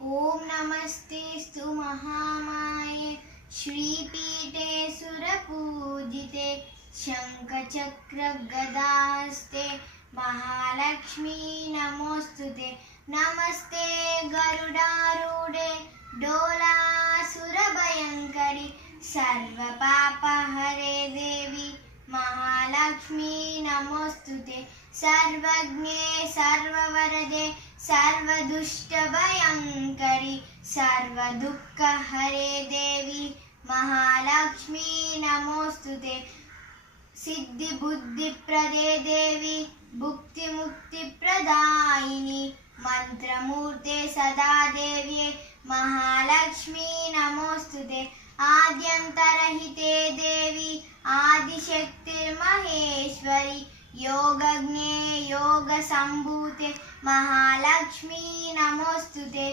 ओम नमस्तेस्तु महामाये श्रीपीठे सुरपूजिते शंखचक्रगदास्ते महालक्ष्मी नमोस्तुते। नमस्ते गरुडारूढे डोलासुरभयङ्करि सर्वपापहरे देवी महालक्ष्मी नमोस्तुते। सर्वज्ञे सर्ववरदे सर्वदुष्टभयङ्करि सर्वदुःखहरे देवी महालक्ष्मी नमोस्तुते। सिद्धिबुद्धिप्रदे देवी भुक्तिमुक्तिप्रदायिनी मंत्रमूर्ते सदा देव्ये महालक्ष्मी नमोस्तुते। आद्यन्तरहिते देवी आदिशक्तिर्महेश्वरी योगज्ञे योगसम्भूते महालक्ष्मी नमोस्तुते।